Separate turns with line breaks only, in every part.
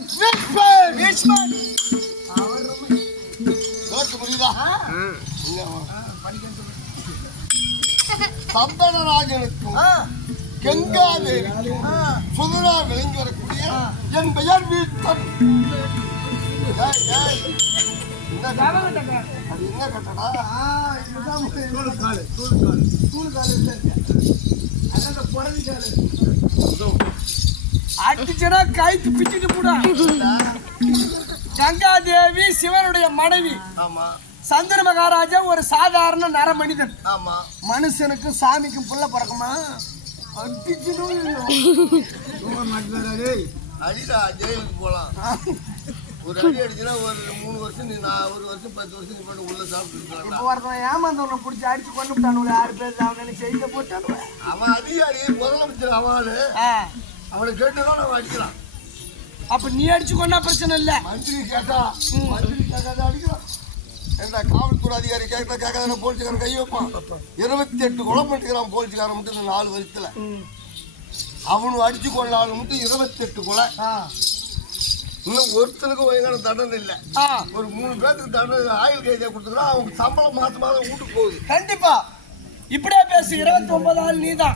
Bhishman
Bhishman
Bhishman
note புரியுதா இங்க வா. சந்தனராஜனுக்கும் கங்காதேவிக்கும்
ஆ.
சுதரா விளங்கி வரக்கூடிய என் பெயர் ஏய். என்ன கட்டடா? அது என்ன கட்டடா
தூள் காலு, தூள் காலு. தூள் காலு இந்த புடவை காலு.
அடிச்சனா கைத்து பிச்சுட்டு போடா. கங்காதேவி சிவனுடைய மனைவி.
ஆமா.
சந்திர மகாராஜா ஒரு சாதாரண நர மனிதன்.
ஆமா.
மனுஷனுக்கும் சாமிக்கும் புள்ள பிறக்குமா.
அடிடா ஜெயிலுக்கு போலாம். ஒரு அடி அடிச்சுன்னா ஒரு மூணு வருஷம் நீ நான் ஒரு வருஷம் பத்து வருஷம் நீ போட்டு உள்ள சாப்பிட்டு
ஒருத்தன் ஏமாந்தவனை பிடிச்சி அடிச்சு கொண்டு விட்டானுங்க ஆறு பேர் அவனை செய்த போட்டானுங்க
அவன் அதிகாரி முதலமைச்சர் அவனு அவனை கேட்டுதான் அவன் அடிக்கிறான்
அப்ப நீ அடிச்சு கொண்டா பிரச்சனை இல்ல.
மந்திரி கேட்டா மந்திரி கேட்காத அடிக்கிறான் ஏண்டா காவல்துறை அதிகாரி கேட்டா கேட்காத? போலீஸ்காரன் கை வைப்பான். இருபத்தி எட்டு கொலை பண்ணிக்கிறான் போலீஸ்காரன் மட்டும் இந்த நாலு வருஷத்துல. அவனு அடிச்சு கொண்டாலும் மட்டும் இருபத்தி எட்டு கொலை. இன்னும் ஒருத்தனுக்கும் ஒழுங்கான தண்டனை இல்லை. ஒரு மூணு பேருக்கு தண்டனை. ஆயுள் கைதியா கொடுத்துக்கிறான் அவங்க சம்பளம் மாசம் மாதம் வீட்டுக்கு போகுது.
கண்டிப்பா. இப்படியே பேசு இருபத்தி ஒன்பது ஆள்
இல்லை.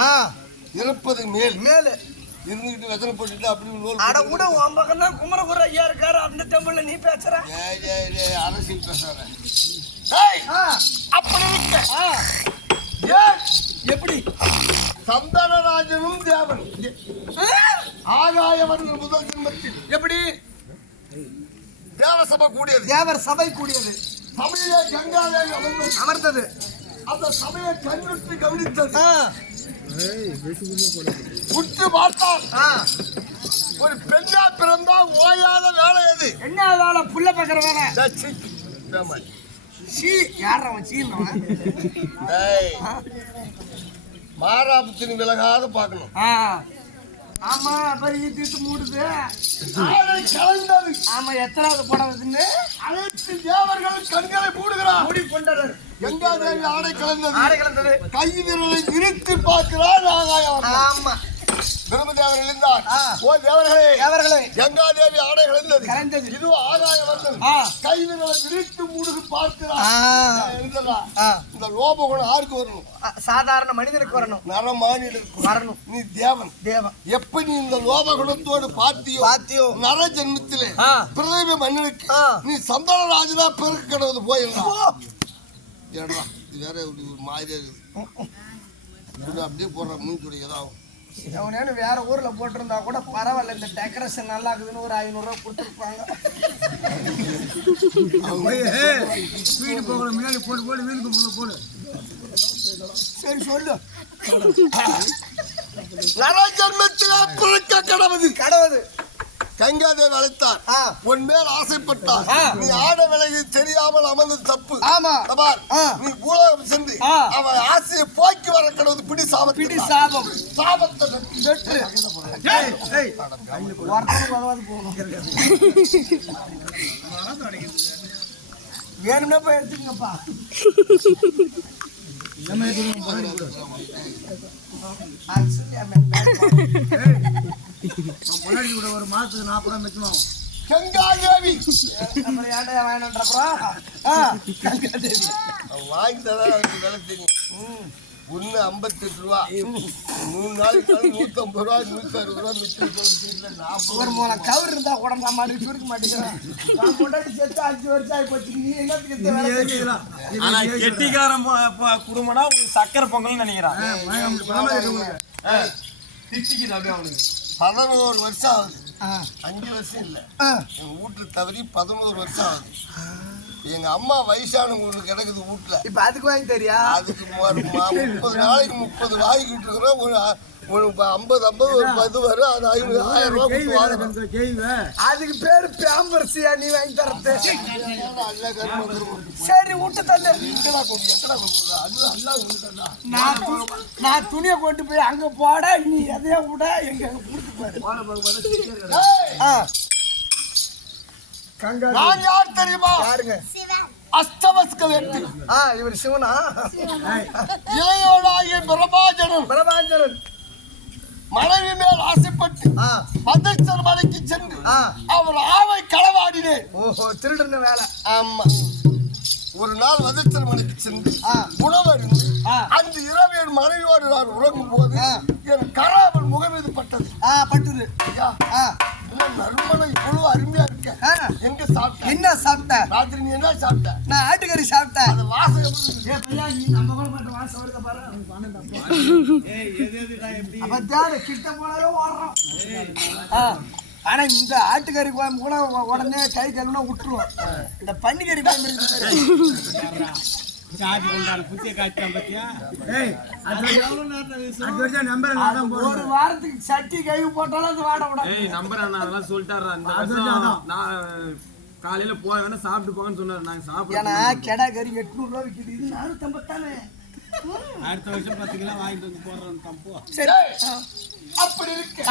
ஆ.
இறப்பது மேல்.
மேலு.
இருந்துகிட்டு வெத்தனை போட்டுட்டு அப்படி நூல்
அட கூட உன் பக்கம் தான் குமரகுரு ஐயா இருக்காரு அந்த தெம்பிள்ல நீ பேசுற.
அரசியல்
ஏய், அப்படி எப்படி?
சந்தனராஜனும் தேவன் ஆகாயவர்கள் முதல் ஜென்மத்தில்.
எப்படி?
தேவசபை கூடியது.
தேவர் சபை கூடியது.
சபையிலே கங்காதேவி அமர்ந்தது.
அமர்ந்தது.
அந்த சபையை கண்ணுற்று கவனித்தது. உற்று பார்த்தால்
ஆ.
ஒரு பெண்ணா பிறந்தா ஓயாத வேலை எது
என்ன வேலை? புள்ள பாக்குற வேலை. சீ யார் அவன் சீனவன்
டேய். மாறாபுத்தின் விலகாத பார்க்கணும்.
ஆ. ஆமா பெரிய தீட்டு மூடுது.
கலந்தது.
ஆமா எத்தனாவது படம்
அனைத்து தேவர்கள் கண்களை மூடுகிறார்.
மூடி கொண்டது
கங்காதேவி ஆடை கலந்தது.
ஆடை கலந்தது.
கை விரலை விரித்து பார்க்கிறார் ஆகாயம்
ஆமா.
பிரம்மதேவர் எழுந்தார்
ஆ.
ஓ தேவர்களே
தேவர்களே.
கங்காதேவி ஆடை கலந்தது
கலந்தது.
இது ஆகாய வந்தது.
ஆ.
கை விரலை விரித்து மூடுகு பார்க்கிறார்.
ஆ.
இந்த லோபகுணம் யாருக்கு வரணும்?
சாதாரண மனிதனுக்கு வரணும்.
நரமானிடருக்கு
வரணும்.
நீ தேவன்.
தேவன்.
எப்ப நீ இந்த லோபகுணத்தோடு பார்த்தியோ
பாத்தியோ
நர ஜென்மத்திலே. பிரதம மன்னனுக்கு. நீ சந்தனராஜனா பிறகு கிடவது போயிடலாம்.
ஓ,
ஏடா இது வேற ஒரு மாதிரியா இருக்குது. அப்படியே போடுற மூஞ்சுடைய ஏதாவது
எவனேன்னு வேற ஊர்ல போட்டிருந்தா கூட பரவாயில்ல இந்த டெக்கரேஷன் நல்லா இருக்குதுன்னு ஒரு ஐநூறு ரூபாய் கொடுத்துருப்பாங்க.
வீடு போகிற முன்னாடி போடு போடு வீட்டுக்கு உள்ள போடு.
சரி சொல்லு.
நர ஜென்மத்திலே பிறக்க கிடவது.
கடவுது.
கங்காதேவி அழைத்தார்
ஆ.
உன் மேல் ஆசைப்பட்டார்.
ஆ.
நீ ஆட விலையை தெரியாமல் அமர்ந்தது தப்பு.
ஆமா.
நீ பூலோகம் சென்று
ஆ.
அவன் ஆசையை போக்கி வர கிடவது பிடி சாபத்தை
பிடி சாபம்.
சாபத்தை.
வெற்று. வேணும்னா போய் எடுத்துக்கங்கப்பா. சொல்லி
பொண்டாட்டி கூட ஒரு மாசத்துக்கு நாற்பது மிச்சமாகும்.
கங்காதேவி.
அப்புறம் ஏன்டா வேணான்றப்பறம் ஆ. கங்காதேவி
அவன் வாங்கி தரா அவனுக்கு விலை தெரியும். ஒன்று ஐம்பத்தெட்டு ரூபா. மூணு நாளைக்கு நாள் நூற்றம்பது ரூபா நூற்றி அறுபது ரூபா மிச்சம் தெரியல நாற்பது
ஒரு மூணு கவர் இருந்தா கூட நான் மாட்டுக்கு சுருக்க மாட்டேங்கிறேன். நான் கொண்டாடி அஞ்சு வருஷம் ஆகி போச்சு. நீ என்னத்துக்கு இந்த
நீ
வேலை
ஏறி இதெல்லாம். இது
ஆனா
ஏறி இதெல்லாம்.
கெட்டிக்காரன் குடும்பம்னா சக்கரை பொங்கல்னு நினைக்கிறான். திட்டிக்குது அப்படியே அவனுக்கு.
பதினோரு வருஷம் ஆகுது. அஞ்சு வருஷம் இல்லை. எங்கள் வீட்டில் தவறி பதினோரு வருஷம் ஆகுது. எங்கள் அம்மா வயசானவங்களுக்கு கிடக்குது வீட்டில்.
இப்ப அதுக்கு வாங்கி தெரியா?
அதுக்கு முப்பது நாளைக்கு முப்பது வாங்கிட்டு இருக்கிறோம். ஒரு ப- ஐம்பது ஐம்பது ஒரு பத்து வரும். அது ஐநூறு ஆயிரம் ரூபா
கேள்வி
கொடுத்து
வேற
வாங்கணும்.
கொஞ்சம் கேள்வி.
அதுக்கு பேரு பேம்பர்சியா நீ வாங்கி தரது. சரி விட்டு தந்து. நான் துணியை கொண்டு போய் அங்க போட நீ எதையா விட எங்க கொடுத்து பாரு.
நான் யார் தெரியுமா?
யாருங்க?
சிவன்
அஷ்டமஸ்க வேண்டி
ஆ இவர் சிவனா?
இளையோடாகிய பிரபாஜனன் மனைவி மேல் ஆசைப்பட்டு மதச்சர் மலைக்கு சென்று. அவர் ஆவை களவாடினேன்
ஓஹோ திருடுன வேலை
ஆமா ஒரு நாள் வதச்சர் மலைக்கு சென்று. உணவருந்து. அந்த இரவு என் மனைவியோடு நான் உறங்கும் போது. என் கராவல் முகம் மீது பட்டது
ஆ பட்டுது
ஐயா
ஆ
நறுமணம் இவ்வளவு அருமையா இருக்க. எங்க சாப்பிட்ட?
என்ன சாப்பிட்ட?
ராத்திரி நீ என்ன சாப்பிட்ட?
நான் ஆட்டுக்கறி சாப்பிட்டேன்.
அந்த இருக்கு?
ஏ பையா நீ நம்ம கூட மட்டும் வாசம் வருத பாரு. அப்ப தேடு கிட்ட போனாலே ஓடுறோம் ஆ, ஆனா இந்த ஆட்டுக்கறி குழம்பு கூட உடனே கை கழுவுனா விட்டுருவோம் இந்த பன்னிக்கறி குழம்பு இருக்குது பாரு. அது ஒரு வாரத்துக்கு சட்டி கழுவி போட்டாலும் அது வாட விடாது.
ஏய் நம்பர் அண்ணா அதெல்லாம் சொல்லிட்டாரா இந்த வருஷம் நான் காலையில போய் வேணா சாப்பிட்டு போங்கன்னு சொன்னாரு. நாங்க
ஏன்னா
சாப்பிடுறோம்
கெடா கறி எட்நூறு ரூபா விற்கிது இது நானூத்தம்பத்தானே
அடுத்த வருஷம் பத்து கிலோ வாங்கிட்டு வந்து போடுறோம் தம்போ
சரி.
அப்படி இருக்கு.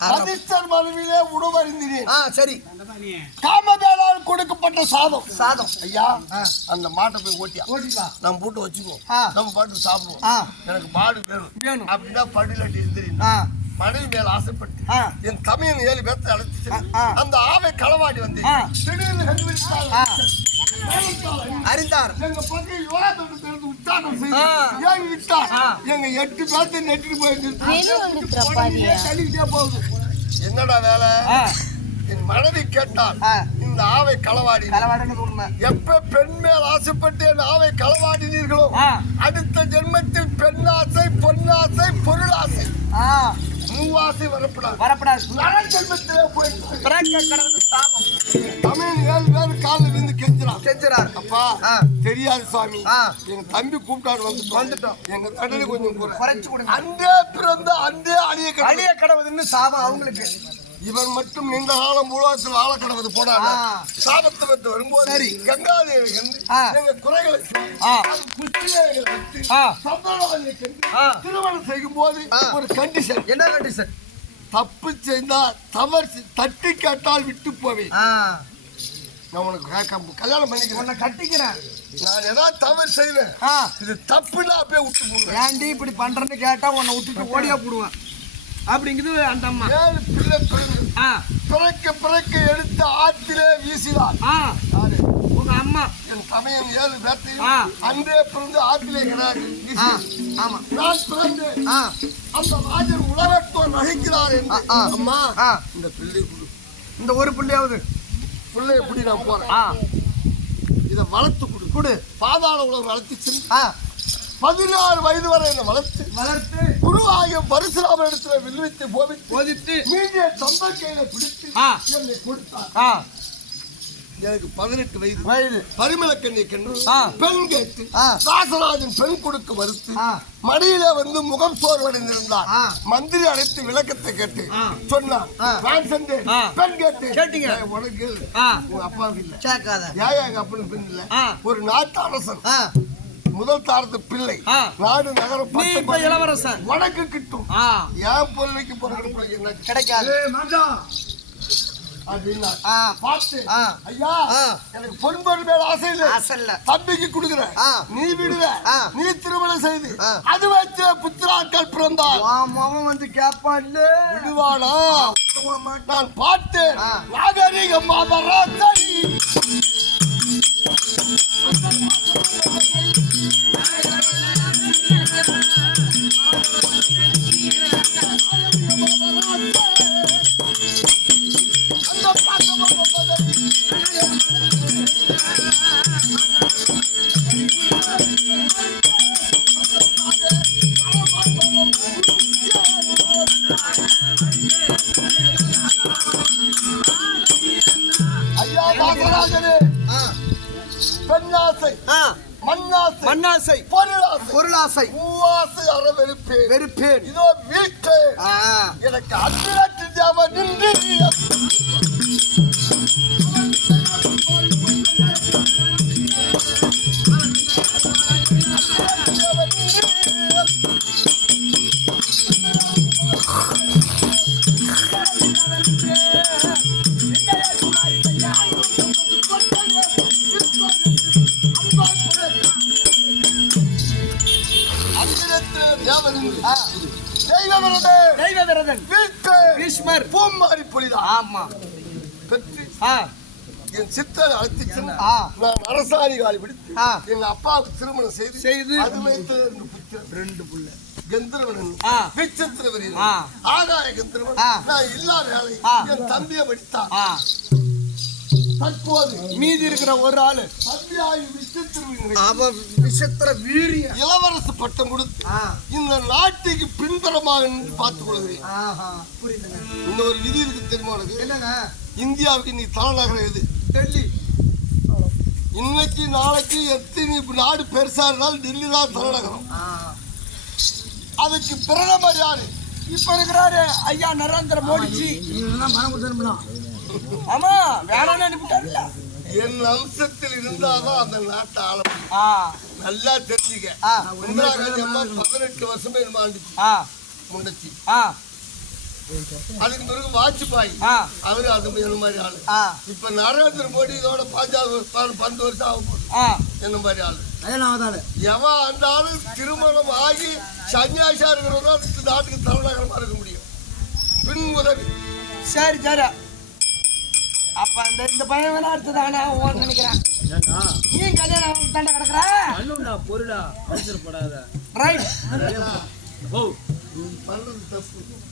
வதிஷ்டர் மனைவியிலே உணவருந்தினேன்
ஆ சரி.
காமதேனால் கொடுக்கப்பட்ட சாதம்.
சாதம்.
ஐயா. அந்த மாட்டை போய் ஓட்டியா?
ஓட்டிக்கலாம்
நம்ம போட்டு வச்சுக்குவோம். நம்ம பாட்டு சாப்பிடுவோம். எனக்கு மாடு வேணும்.
வேணும்.
அப்படின்னா இருந்துருந்தேன்
ஆ.
மனைவி மேல ஆசைப்பட்டு என் தமையன் ஏழு பேர்த்தை அழைச்சு
ஆ, ஆ.
அந்த ஆவை களவாடி வந்தேன்
ஆ.
திடீர்னு.
அறிந்தார்.
எங்க பக்கம் யோகாத்தோட சேர்ந்து உச்சாரம் செய்து. ஏன் விட்டா
ஆ.
எங்க எட்டு பேர்த்தை நெட்டிட்டு போயிட்டு தள்ளிக்கிட்டே போகுது. என்னடா வேலை? என் மனைவி கேட்டால். இந்த ஆவை களவாடி எப்ப பெண் மேல் ஆசைப்பட்டு என் ஆவை களவாடினீர்களோ. அடுத்த ஜென்மத்தில் பெண்ணாசை பொன்னாசை பொருளாசை
ஆ
மூவாசை வரப்படாது.
வரப்படாது
ஜென்மத்திலே போயிட்டு
பிறக்க கடவுள் சாபம்.
தமிழ் ஏழு பேர் காலில் இருந்து கெஞ்சிறான்
செஞ்சுறார்
அப்பா. தெரியாது
ஆ.
எங்க தம்பி கூப்பிட்டாரு வந்துட்டோம்.
வந்துட்டோம்.
எங்க கடலை கொஞ்சம் குறை.
குறைச்சு கொடுங்க.
அன்றே பிறந்த அன்றே அழிய
அழிய கடவுள்னு சாபம் அவங்களுக்கு.
இவன் மட்டும் நீண்ட காலம் முழுவத்தில் ஆள கடவுது போனாங்க. சாபத்தை வந்து வரும்போது
சரி.
கங்காதேவி கண்டு. எங்க குறைகளை. திருமணம் செய்யும் போது. ஒரு கண்டிஷன்
என்ன கண்டிஷன்
தப்பு செய்தா தவறு தட்டி கேட்டால் விட்டு போவேன் நான் உனக்கு கல்யாணம் பண்ணிக்கிறேன்.
உன்னை கட்டிக்கிறேன்.
நான் ஏதாவது தவறு செய்வேன். இது தப்புன்னா அப்படியே விட்டு போவேன்.
ஏன்டி இப்படி பண்றேன்னு கேட்டா உன்னை விட்டுட்டு ஓடியா போடுவேன். அப்படிங்குது அந்த அம்மா.
ஏழு பிள்ளை பிறகு
ஆ.
பிறக்க பிறக்க எடுத்து ஆத்திலே வீசினார்?
உங்க அம்மா.
என் சமயம் ஏழு பேர்த்தையும். அன்றே பிறந்து ஆத்திலே
ஆமா.
நான் பிறந்தேன்
ஆ.
அந்த ராஜர் உலகத்துவம் நகைக்கிறார் என்று. அம்மா இந்த பிள்ளை கொடு.
இந்த ஒரு பிள்ளையாவது.
பிள்ளை எப்படி நான் போறேன்? இதை வளர்த்து கொடு.
கொடு.
பாதாள உலகம் வளர்த்து சென்று பதினாறு வயது வரை என்னை வளர்த்து.
வளர்த்து
குருவாகிய பரசுராம இடத்துல வில்வித்து
போதித்து
மீண்டிய தந்தை கையில பிடித்து. என்னை கொடுத்தார் எனக்கு பதினெட்டு வயது
வயது
பரிமளக்கண்ணை கண்டு
ஆ.
பெண் கேட்டு. ராசராஜன் பெண் கொடுக்க மறுத்து. மடியில வந்து முகம் சோர்வடைந்திருந்தார். மந்திரி அழைத்து விளக்கத்தை கேட்டு. சொன்னார். பெண் கேட்டு
கேட்டீங்க.
உனக்கு உங்க அப்பாவுக்கு இல்ல ஏன் எங்க அப்பனுக்கு பெண் இல்ல. ஒரு நாட்டு அரசன் முதல் தாரத்து பிள்ளை. நாடு நகரம்
நீ இப்ப இளவரசன்.
உனக்கு கிட்டும்.
ஆ.
ஏன் பொருளைக்கு பிறகு
கிடைக்காது.
பார்த்து. எனக்கு பொன் பொருள் மேல ஆசை இல்லை.
அசல்ல
தம்பிக்கு கொடுக்குற
ஆ.
நீ விடுவ. நீ திருமணம் செய்து. அது வச்சு புத்திராக்கள் பிறந்தார்.
மகன் வந்து கேட்பான்
விடுவானா? நான் பார்த்தேன்.
ஆ.
நாகரிக பொருளாசை பூவாசை அறவெறுப்பேன்
வெறுப்பேன்.
இதோ வீட்டு. எனக்கு தேவ நின்று அங்கிரத்தில் தேவனின் தெய்வமரதே
தெய்வ விரதன்
வீட்டு
பீஷ்மர்
பூமாரி
ஆமா
பெற்று என் சித்தர் அழைத்து. நான் அரசாணி காலி பிடித்து. எங்க அப்பாவுக்கு திருமணம் செய்து
செய்து.
அது வைத்து ரெண்டு
புள்ள
கந்தர்வன். விசித்திரவரி. ஆகாய கந்தர்வன். நான் இல்லாத வேலை. என் தம்பியை படித்தான் தற்போது
மீதி இருக்கிற ஒரு ஆளு
தம்பியாகி விசித்திரவரி
அவன் விசித்திர வீரியம்
இளவரசு பட்டம் கொடுத்து இந்த நாட்டுக்கு பின்புறமாக நின்று பார்த்துக் கொள்கிறேன். இன்னொரு விதி இருக்கு தெரியுமா உனக்கு?
என்னங்க?
இந்தியாவுக்கு நீ தலைநகரம் எது?
டெல்லி.
இன்னைக்கு நாளைக்கு எத்தனை நாடு பெருசா இருந்தாலும் டெல்லி தான் தலைநகரம்.
ஆ.
அதுக்கு பிரதமர் யாரு?
இப்ப இருக்கிறாரு ஐயா நரேந்திர மோடிஜி.
இதெல்லாம் பணம் கொடுத்துருக்கலாம்
ஆமா வேணாம்னு அனுப்பிட்டாருல்ல.
என் அம்சத்தில் இருந்தாதான் அந்த நாட்டை ஆள முடியும்.
ஆ.
நல்லா தெரிஞ்சுக்க. பதினெட்டு வருஷமே
ஆ.
முண்டச்சி. அதுக்கு பிறகு வாஜ்பாய். அவரு அது மாதிரி ஆளு. இப்ப நரேந்திர மோடி இதோட பாஞ்சாவது பன்னெண்டு வருஷம் ஆக போகுது.
ஆ.
என்ன மாதிரி ஆளு? எவன் ஆளு திருமணம் ஆகி சன்னியாசியா இருக்கிறவங்க நாட்டுக்கு தலைநகரமா இருக்க முடியும்? பின் உதவி.
சரி சரி. அப்ப இந்த இந்த பையன் வேணா அடுத்ததானே ஓன்னு நினைக்கிறேன்.
ஏண்டா
நீ கல்யாணம் ஆகி தண்டை கிடக்குற?
பண்ணுண்டா பொருடா அவசரப்படாத.
ரைட்
ஓ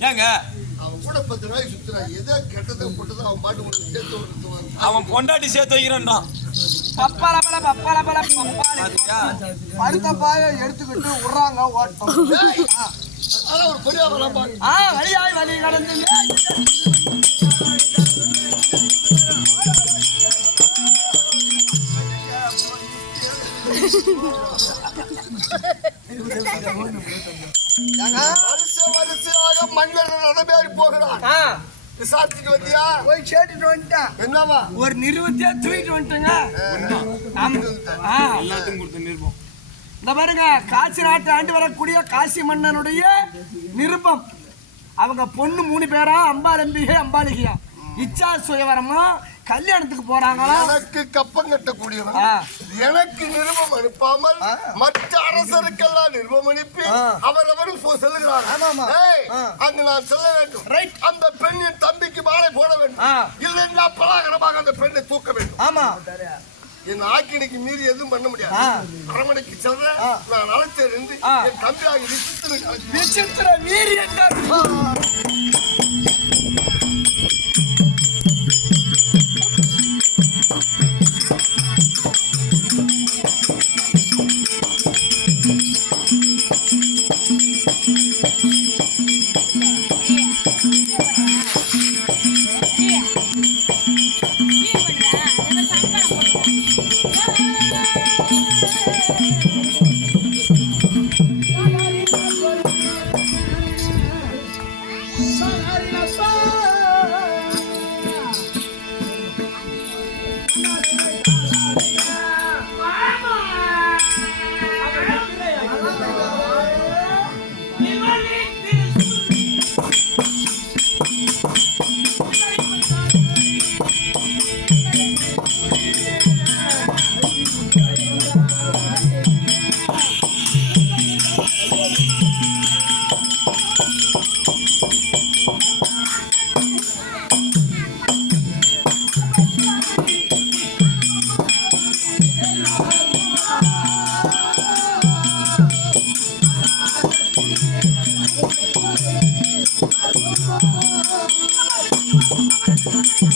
ஏங்க?
அவன் கூட பத்து நாளைக்கு சுத்துறான் எதோ கெட்டதை போட்டதை அவன் பாட்டு கொண்டு சேர்த்து
அவன் பொண்டாட்டி சேர்த்து வைக்கிறான்டான்
பப்பால பல பப்பால பல அடுத்த பாய எடுத்துக்கிட்டு விடுறாங்க ஓட்டம். ஆ.
அதான் ஒரு பெரிய
வழி கடந்து
விசாரிச்சுட்டு வந்தியா?
போய் கேட்டுட்டு வந்துட்டேன்.
என்னவா
ஒரு நிறுவனத்தையே தூக்கிட்டு வந்துட்டேங்க.
எல்லாத்துக்கும் கொடுத்த நிருபம்.
இந்த பாருங்க காசி நாட்டு ஆண்டு வரக்கூடிய காசி மன்னனுடைய நிருபம். அவங்க பொண்ணு மூணு பேரா அம்பாலம்பிகை அம்பாலிகையா இச்சா சுயவரமா கல்யாணத்துக்கு போறாங்களா
எனக்கு கப்பம் கட்டக்கூடியவன். எனக்கு நிருபம் அனுப்பாமல். மற்ற அரசருக்கெல்லாம் நிருபம் அனுப்பி போ- செல்லுகிறார். அங்கு நான் செல்ல வேண்டும்
ரைட்
அந்த பெண்ணின் தம்பிக்கு மாலை போட வேண்டும். இல்லைன்னா பலாகரமாக அந்த பெண்ணை தூக்க வேண்டும்
ஆமா
என் ஆக்கினைக்கு மீறி எதுவும் பண்ண முடியாது. அரமனைக்கு செல்ற
ஆ.
நான்
ஆ.
என் தம்பியாக விசித்திர
வீரியன் Thank you.